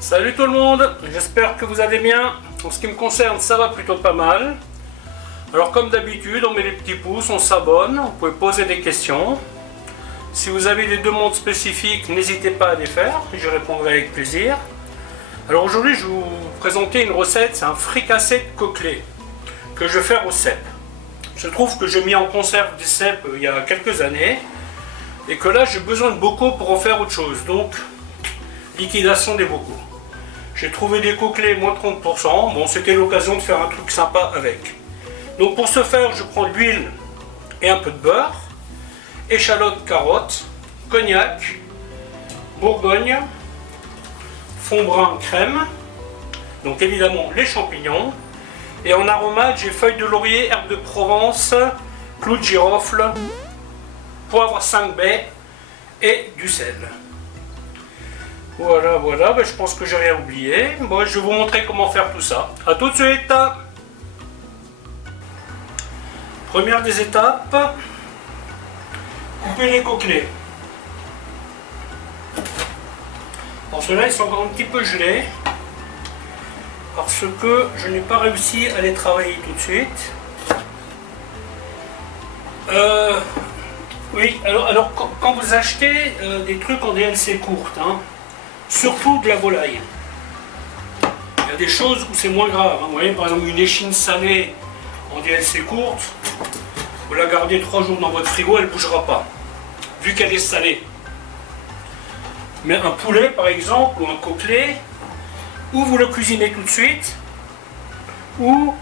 Salut tout le monde, j'espère que vous allez bien. En ce qui me concerne, ça va plutôt pas mal. Alors comme d'habitude, on met les petits pouces, on s'abonne, vous pouvez poser des questions. Si vous avez des demandes spécifiques, n'hésitez pas à les faire, je répondrai avec plaisir. Alors aujourd'hui, je vais vous présenter une recette, c'est un fricassé de coquelets que je vais faire au cèpe. Je trouve que j'ai mis en conserve des cèpes il y a quelques années et que là j'ai besoin de bocaux pour en faire autre chose, donc liquidation des bocaux. J'ai trouvé des coquelets moins 30%, bon c'était l'occasion de faire un truc sympa avec. Donc pour ce faire, je prends de l'huile et un peu de beurre, échalotes, carottes, cognac, bourgogne, fond brun, crème, donc évidemment les champignons, et en aromate j'ai feuilles de laurier, herbes de Provence, clous de girofle, poivre 5 baies et du sel. Voilà, ben, je pense que j'ai rien oublié. Bon, je vais vous montrer comment faire tout ça. A tout de suite. Première des étapes, couper les coquelets. Pour cela, ils sont encore un petit peu gelés parce que je n'ai pas réussi à les travailler tout de suite. Oui, alors quand vous achetez des trucs en DLC courte, surtout de la volaille, il y a des choses où c'est moins grave. Vous voyez, par exemple, une échine salée en DLC courte, vous la gardez 3 jours dans votre frigo, elle ne bougera pas, vu qu'elle est salée. Mais un poulet, par exemple, ou un coquelet, ou vous le cuisinez tout de suite, ou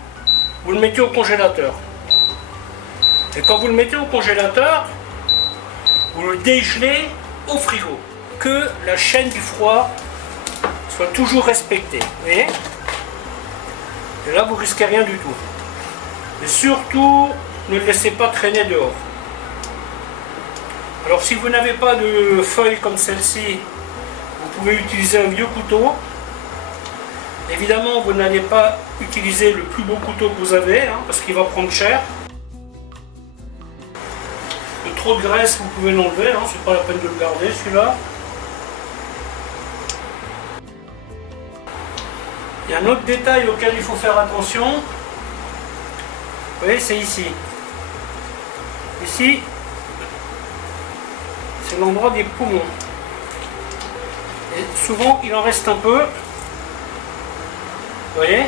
vous le mettez au congélateur. Et quand vous le mettez au congélateur, vous le dégelez au frigo. Que la chaîne du froid soit toujours respectée. Vous voyez ? Et là, vous risquez rien du tout. Mais surtout, ne le laissez pas traîner dehors. Alors, si vous n'avez pas de feuilles comme celle-ci, vous pouvez utiliser un vieux couteau. Évidemment, vous n'allez pas utiliser le plus beau couteau que vous avez, parce qu'il va prendre cher. Le trop de graisse, vous pouvez l'enlever, c'est pas la peine de le garder celui-là. Il y a un autre détail auquel il faut faire attention. Vous voyez, c'est ici. Ici, c'est l'endroit des poumons. Et souvent, il en reste un peu. Vous voyez?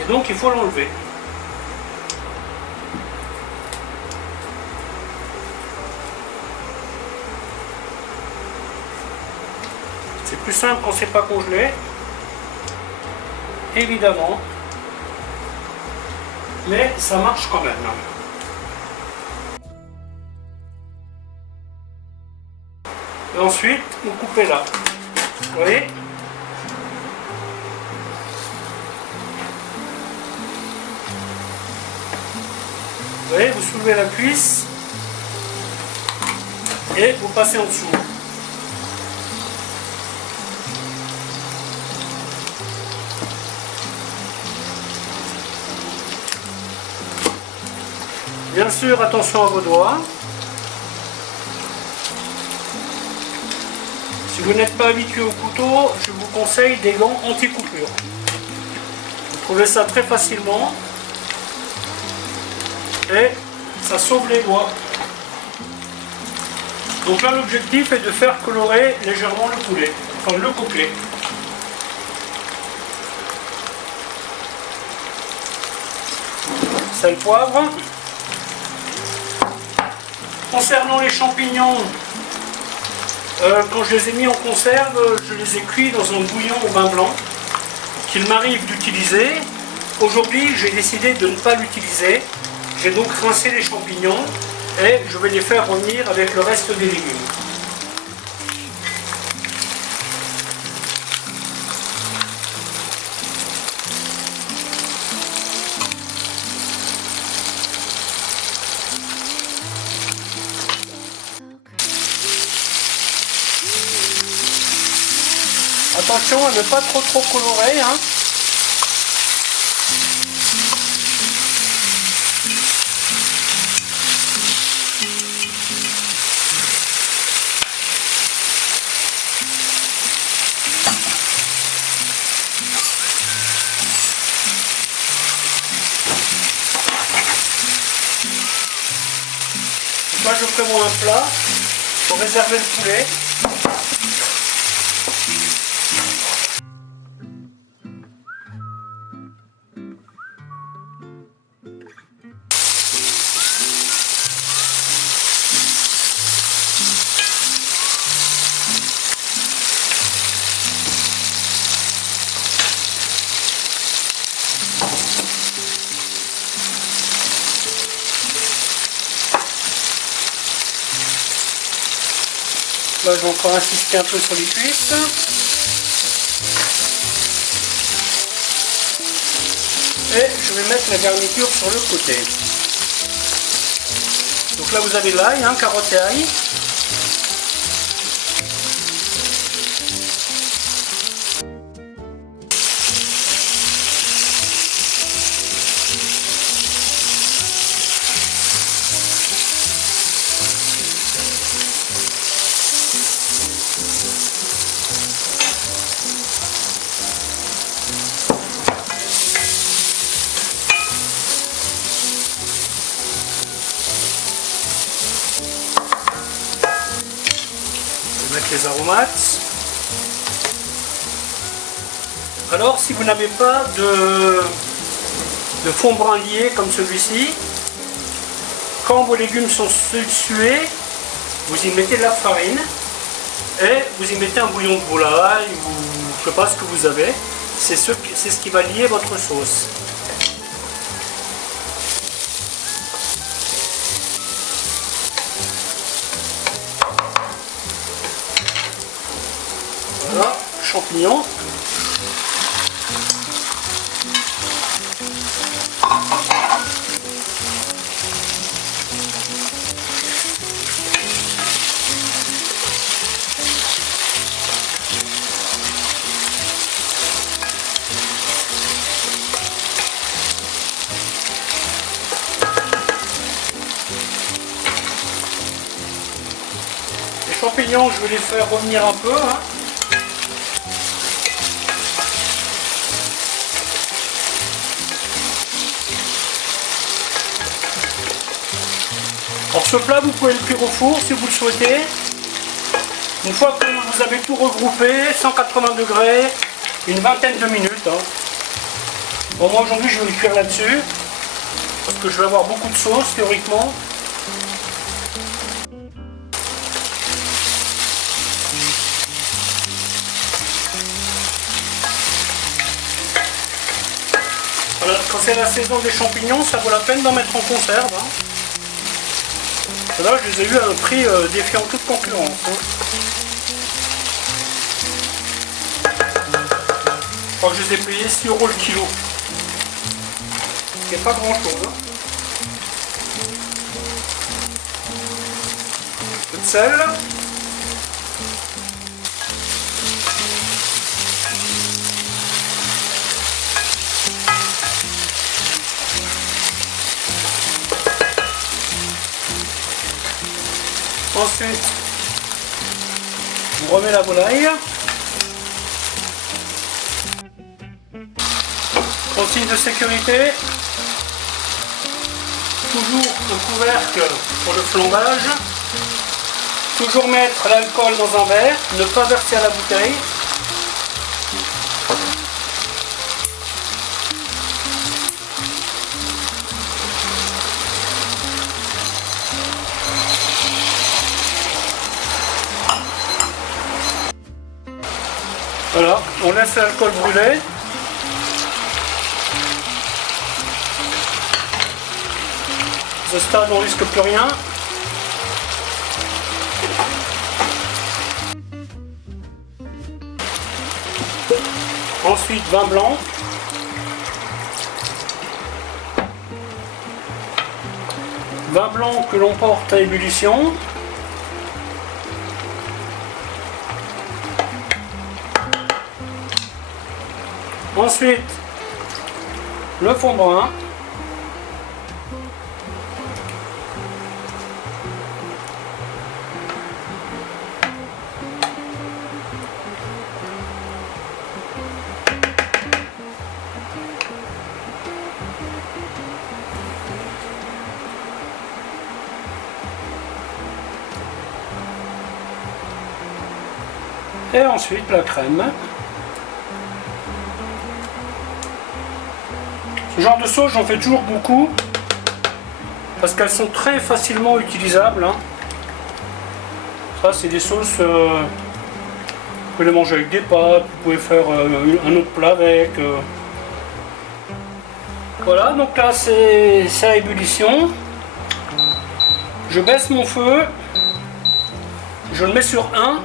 Et donc, il faut l'enlever. C'est plus simple quand c'est pas congelé. Évidemment, mais ça marche quand même. Et ensuite, vous coupez là. Vous voyez ? Vous voyez, vous soulevez la cuisse et vous passez en dessous. Bien sûr, attention à vos doigts. Si vous n'êtes pas habitué au couteau, je vous conseille des gants anti-coupure. Vous trouvez ça très facilement et ça sauve les doigts. Donc là, l'objectif est de faire colorer légèrement le poulet, enfin le coquelet. Sel, poivre. Concernant les champignons, quand je les ai mis en conserve, je les ai cuits dans un bouillon au vin blanc qu'il m'arrive d'utiliser. Aujourd'hui, j'ai décidé de ne pas l'utiliser. J'ai donc rincé les champignons et je vais les faire revenir avec le reste des légumes. Attention à ne pas trop colorer. Moi je prévois un plat pour réserver le poulet. Là, je vais encore insister un peu sur les cuisses. Et je vais mettre la garniture sur le côté. Donc là, vous avez l'ail, hein, carotte et ail. Mettre les aromates. Alors si vous n'avez pas de fond brun lié comme celui-ci, quand vos légumes sont sués, vous y mettez de la farine et vous y mettez un bouillon de volaille ou je ne sais pas ce que vous avez. C'est ce qui va lier votre sauce. Voilà, champignons. Les champignons, je vais les faire revenir un peu. Hein. Alors ce plat, vous pouvez le cuire au four si vous le souhaitez. Une fois que vous avez tout regroupé, 180 degrés, une vingtaine de minutes. Hein. Bon, moi aujourd'hui je vais le cuire là-dessus, parce que je vais avoir beaucoup de sauce théoriquement. Voilà, quand c'est la saison des champignons, ça vaut la peine d'en mettre en conserve. Hein. Là, je les ai eu à un prix défiant toute concurrence. Hein. Je crois que je les ai payés 6 € le kilo. Ce qui n'est pas grand chose. Hein. Un peu de sel. Ensuite, on remet la volaille. Consigne de sécurité. Toujours un couvercle pour le flambage. Toujours mettre l'alcool dans un verre, ne pas verser à la bouteille. Voilà, on laisse l'alcool brûler. À ce stade, on risque plus rien. Ensuite, vin blanc. Vin blanc que l'on porte à ébullition. Ensuite, le fond brun. Et ensuite la crème. Ce genre de sauce, j'en fais toujours beaucoup parce qu'elles sont très facilement utilisables. Hein. Ça, c'est des sauces, vous pouvez les manger avec des pâtes, vous pouvez faire un autre plat avec. Voilà, donc là c'est à ébullition. Je baisse mon feu, je le mets sur 1,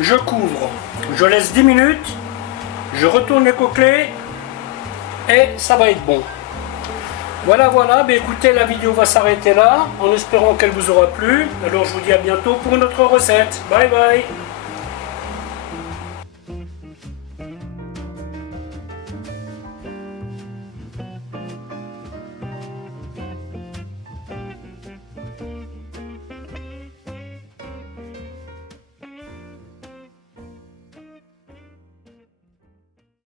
je couvre, je laisse 10 minutes, je retourne les côtelets et ça va être bon. Voilà, mais écoutez, la vidéo va s'arrêter là, en espérant qu'elle vous aura plu. Alors je vous dis à bientôt pour une autre recette. Bye bye.